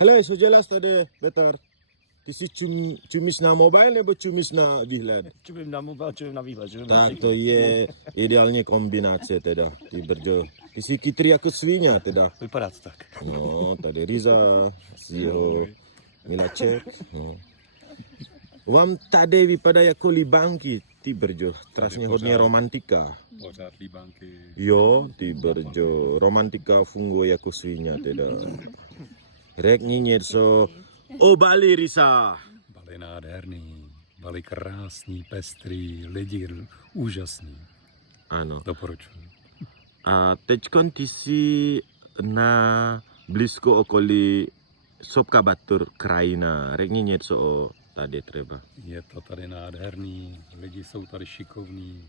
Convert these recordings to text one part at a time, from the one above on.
Hele, so jelas tady, Petar. Ty jsi čumíš na mobile nebo čumíš na výhled? Čumím na mobil, čumím na výhled. Tak to je ideálně kombinace teda, ty brďo. Ty jsi chytrý jako svině teda. Vypadá to tak. No, tady Riza, z jeho Milaček. No. Vám tady vypadá jako líbánky, ty brďo. Strašně hodně romantika. Pořád líbánky. Jo, ty brďo. Romantika funguje jako svině teda. Řekni něco o Bali, Riza. Bali nádherný, Bali krásný, pestrý, lidi úžasný. Ano. Doporučuji. A teďkon ty jsi na blízko okolí Sopka Batur, krajina. Řekni něco o tady třeba. Je to tady nádherný, lidi jsou tady šikovní.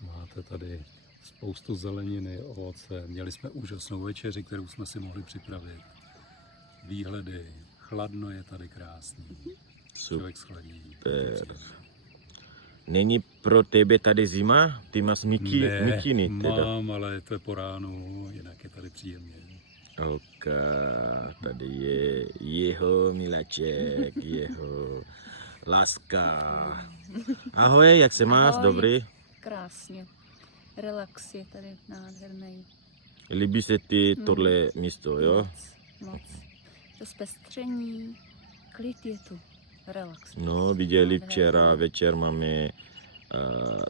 Máte tady spoustu zeleniny, ovoce. Měli jsme úžasnou večeři, kterou jsme si mohli připravit. Výhledy, chladno je tady krásný. Člověk schladí. Super. Není pro tebe tady zima? Ty máš mikiny teda. Mám, ale to je po ránu, jinak je tady příjemně. Ok, tady je jeho Milaček, jeho láska. Ahoj, jak se máš? Ahoj. Dobrý? Krásně. Relax je tady nádherný. Líbí se ti tohle místo, jo? Moc. To zpestření, klid je tu. Relax. No, viděli včera večer máme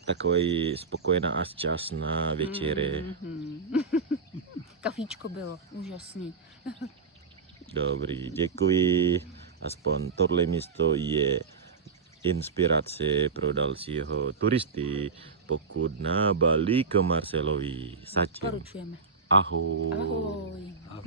takový spokojená až čas na večeře. Kafíčko bylo úžasný. Dobrý, děkuji. Aspoň tohle místo je inspirace pro dalšího turisty, pokud na Bali k Marcelovi. Sačem. Poručujeme. Ahoj. Ahoj. Ahoj.